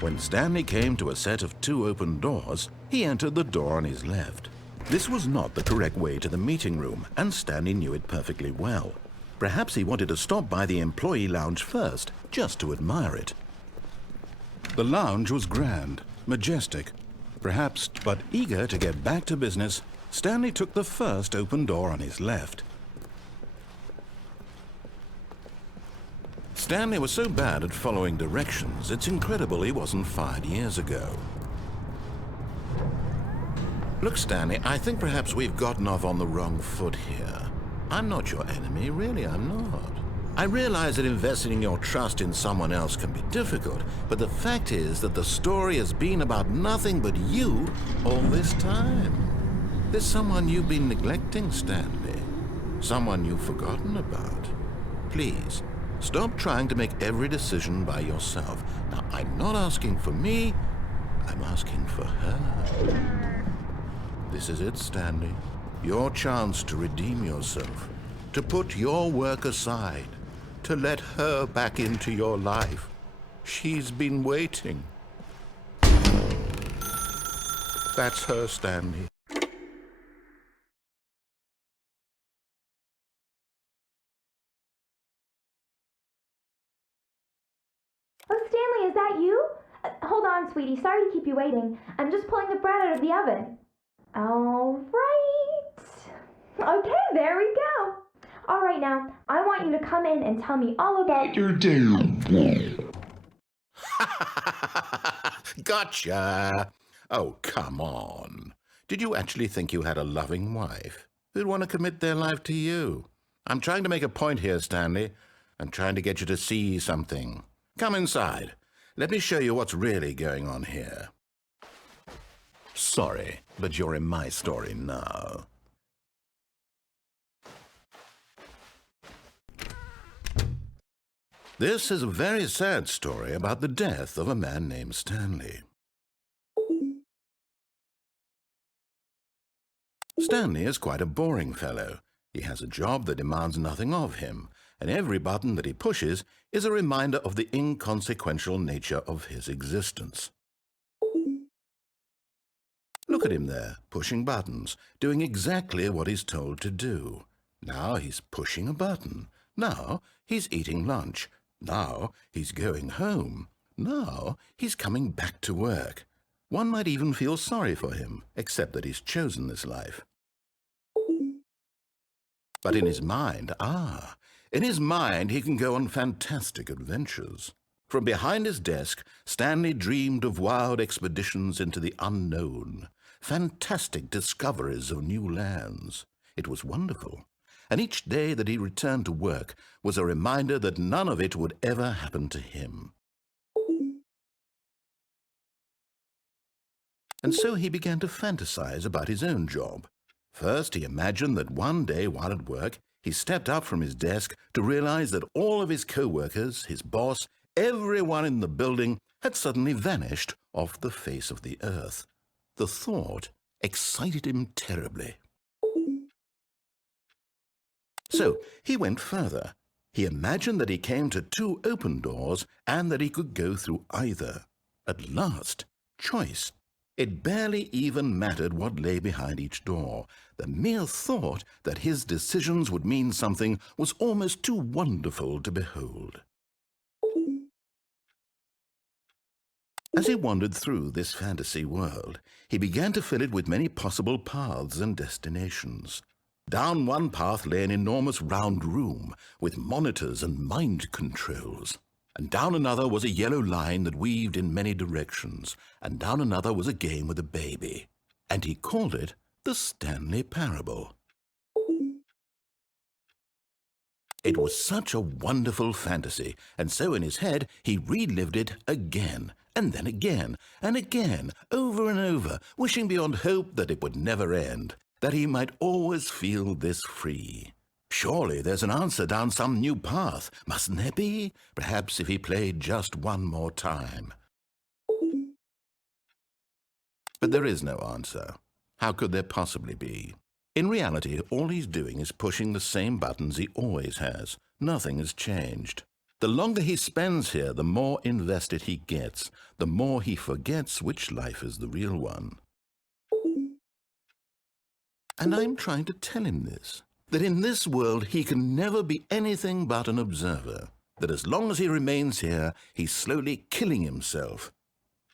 When Stanley came to a set of 2 open doors, he entered the door on his left. This was not the correct way to the meeting room, and Stanley knew it perfectly well. Perhaps he wanted to stop by the employee lounge first, just to admire it. The lounge was grand, majestic, perhaps, but eager to get back to business, Stanley took the first open door on his left. Stanley was so bad at following directions, it's incredible he wasn't fired years ago. Look, Stanley, I think perhaps we've gotten off on the wrong foot here. I'm not your enemy, really, I'm not. I realize that investing your trust in someone else can be difficult, but the fact is that the story has been about nothing but you all this time. There's someone you've been neglecting, Stanley. Someone you've forgotten about. Please, stop trying to make every decision by yourself. Now, I'm not asking for me, I'm asking for her. This is it, Stanley. Your chance to redeem yourself, to put your work aside, to let her back into your life. She's been waiting. That's her, Stanley. Oh, Stanley, is that you? Hold on, sweetie. Sorry to keep you waiting. I'm just pulling the bread out of the oven. All right. Okay, there we go. All right, now, I want you to come in and tell me all about your day. Gotcha. Oh, come on. Did you actually think you had a loving wife who'd want to commit their life to you? I'm trying to make a point here, Stanley. I'm trying to get you to see something. Come inside. Let me show you what's really going on here. Sorry, but you're in my story now. This is a very sad story about the death of a man named Stanley. Stanley is quite a boring fellow. He has a job that demands nothing of him, and every button that he pushes is a reminder of the inconsequential nature of his existence. Look at him there, pushing buttons, doing exactly what he's told to do. Now he's pushing a button. Now he's eating lunch. Now he's going home. Now he's coming back to work. One might even feel sorry for him, except that he's chosen this life. But in his mind, he can go on fantastic adventures. From behind his desk, Stanley dreamed of wild expeditions into the unknown, fantastic discoveries of new lands. It was wonderful, and each day that he returned to work was a reminder that none of it would ever happen to him. And so he began to fantasize about his own job. First, he imagined that one day while at work, he stepped up from his desk to realize that all of his co-workers, his boss, everyone in the building had suddenly vanished off the face of the earth. The thought excited him terribly. So he went further. He imagined that he came to 2 open doors and that he could go through either. At last, choice. It barely even mattered what lay behind each door. The mere thought that his decisions would mean something was almost too wonderful to behold. As he wandered through this fantasy world, he began to fill it with many possible paths and destinations. Down one path lay an enormous round room with monitors and mind controls. And down another was a yellow line that weaved in many directions. And down another was a game with a baby. And he called it the Stanley Parable. It was such a wonderful fantasy, and so in his head he relived it again, and then again, and again, over and over, wishing beyond hope that it would never end, that he might always feel this free. Surely there's an answer down some new path, mustn't there be? Perhaps if he played just one more time. But there is no answer. How could there possibly be? In reality, all he's doing is pushing the same buttons he always has. Nothing has changed. The longer he spends here, the more invested he gets, the more he forgets which life is the real one. And I'm trying to tell him this, that in this world he can never be anything but an observer, that as long as he remains here, he's slowly killing himself.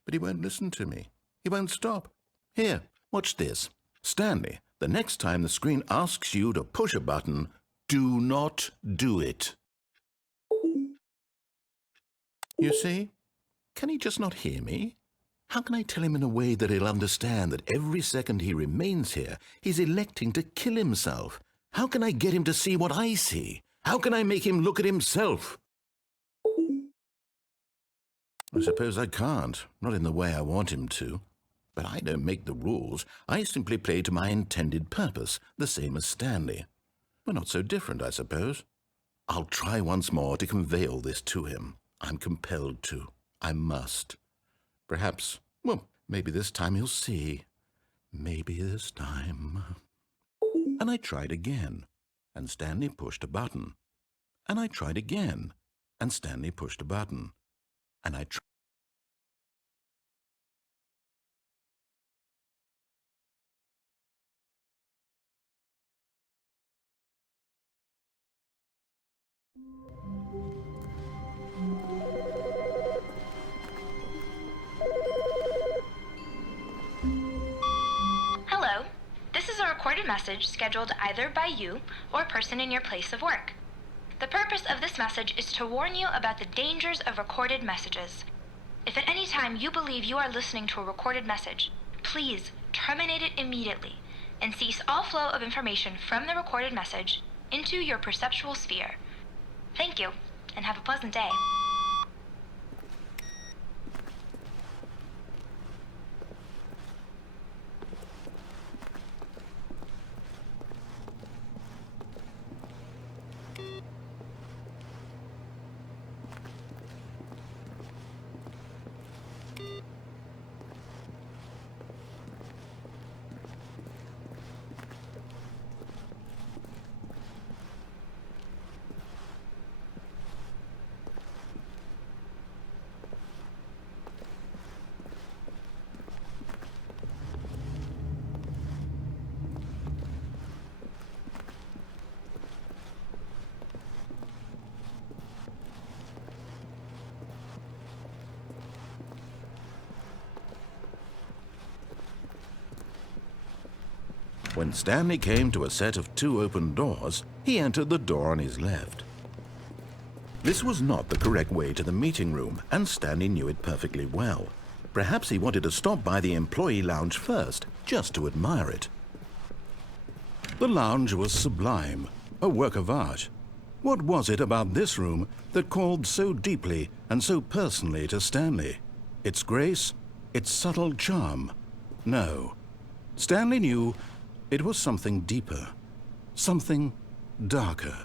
But he won't listen to me. He won't stop. Here, watch this. Stanley, the next time the screen asks you to push a button, do not do it. You see? Can he just not hear me? How can I tell him in a way that he'll understand that every second he remains here, he's electing to kill himself? How can I get him to see what I see? How can I make him look at himself? I suppose I can't, not in the way I want him to. But I don't make the rules. I simply play to my intended purpose, the same as Stanley. We're not so different, I suppose. I'll try once more to convey all this to him. I'm compelled to. I must. Perhaps, well, maybe this time he'll see. Maybe this time. And I tried again, and Stanley pushed a button. And I tried again, and Stanley pushed a button. And I tried. Hello. This is a recorded message scheduled either by you or a person in your place of work. The purpose of this message is to warn you about the dangers of recorded messages. If at any time you believe you are listening to a recorded message, please terminate it immediately and cease all flow of information from the recorded message into your perceptual sphere. Thank you, and have a pleasant day. When Stanley came to a set of 2 open doors, he entered the door on his left. This was not the correct way to the meeting room, and Stanley knew it perfectly well. Perhaps he wanted to stop by the employee lounge first, just to admire it. The lounge was sublime, a work of art. What was it about this room that called so deeply and so personally to Stanley? Its grace? Its subtle charm? No. Stanley knew it was something deeper, something darker.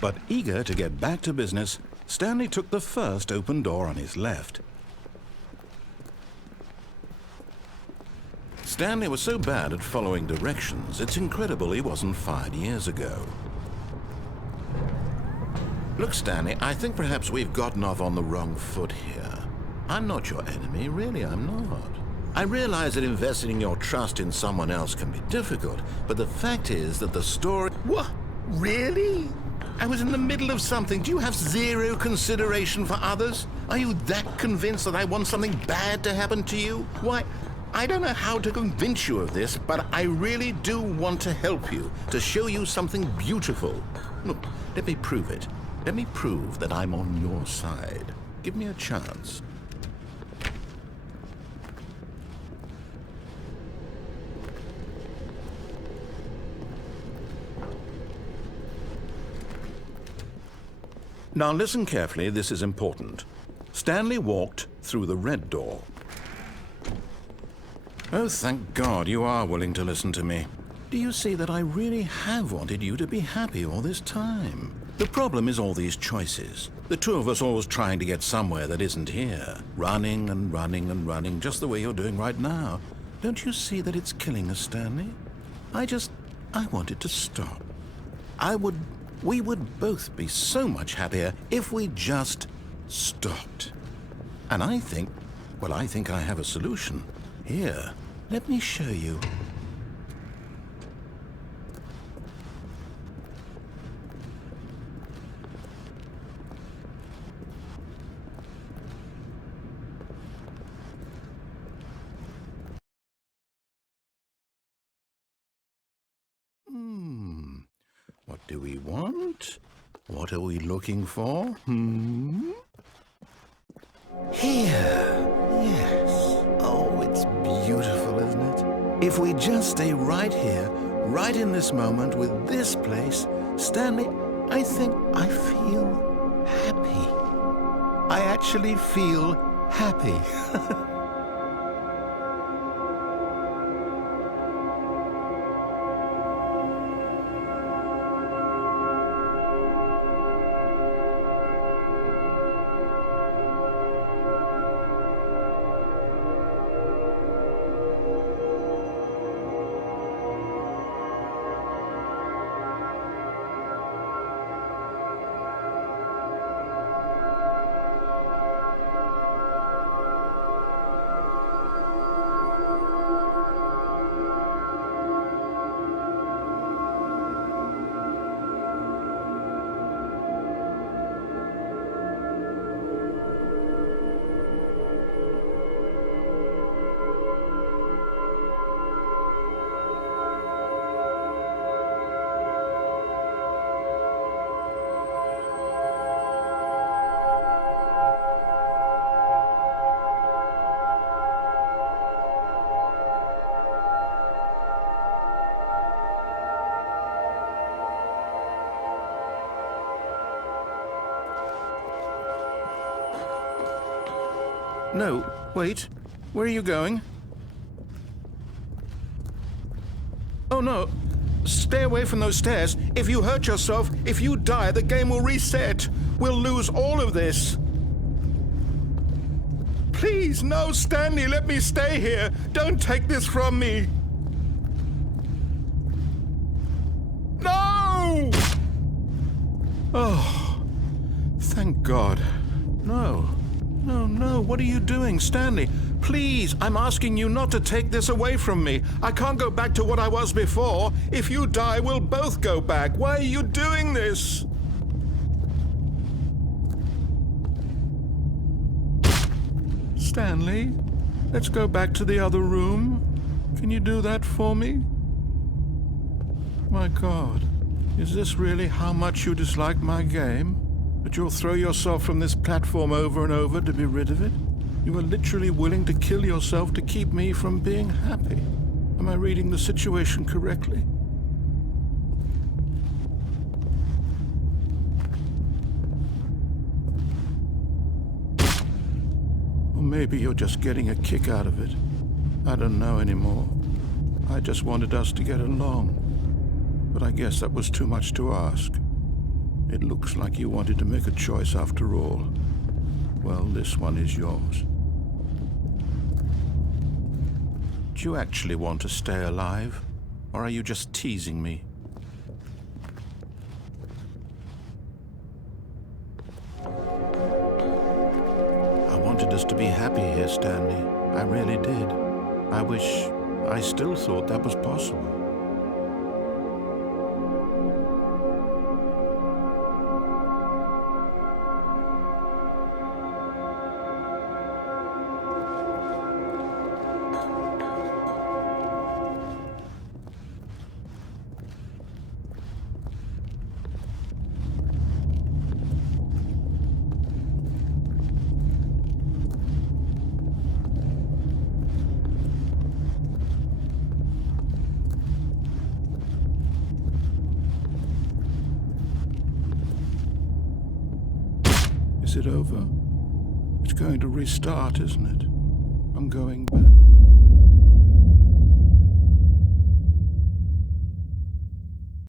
But eager to get back to business, Stanley took the first open door on his left. Stanley was so bad at following directions, it's incredible he wasn't fired years ago. Look, Stanley, I think perhaps we've gotten off on the wrong foot here. I'm not your enemy, really, I'm not. I realize that investing your trust in someone else can be difficult, but the fact is that the story... What? Really? I was in the middle of something. Do you have zero consideration for others? Are you that convinced that I want something bad to happen to you? Why, I don't know how to convince you of this, but I really do want to help you, to show you something beautiful. Look, let me prove it. Let me prove that I'm on your side. Give me a chance. Now listen carefully, this is important. Stanley walked through the red door. Oh, thank God you are willing to listen to me. Do you see that I really have wanted you to be happy all this time? The problem is all these choices. The two of us always trying to get somewhere that isn't here. Running and running and running, just the way you're doing right now. Don't you see that it's killing us, Stanley? I want it to stop. I would We would both be so much happier if we just stopped. And I think I have a solution. Here, let me show you. What do we want? What are we looking for? Here. Yes. Oh, it's beautiful, isn't it? If we just stay right here, right in this moment with this place, Stanley, I think I feel happy. I actually feel happy. No, wait. Where are you going? Oh, no. Stay away from those stairs. If you hurt yourself, if you die, the game will reset. We'll lose all of this. Please, no, Stanley, let me stay here. Don't take this from me. No! Oh, thank God. No. No, no, what are you doing, Stanley? Please, I'm asking you not to take this away from me. I can't go back to what I was before. If you die, we'll both go back. Why are you doing this? Stanley, let's go back to the other room. Can you do that for me? My God, is this really how much you dislike my game? That you'll throw yourself from this platform over and over to be rid of it? You are literally willing to kill yourself to keep me from being happy. Am I reading the situation correctly? Or maybe you're just getting a kick out of it. I don't know anymore. I just wanted us to get along. But I guess that was too much to ask. It looks like you wanted to make a choice after all. Well, this one is yours. Do you actually want to stay alive? Or are you just teasing me? I wanted us to be happy here, Stanley. I really did. I wish I still thought that was possible. Is it over? It's going to restart, isn't it? I'm going back.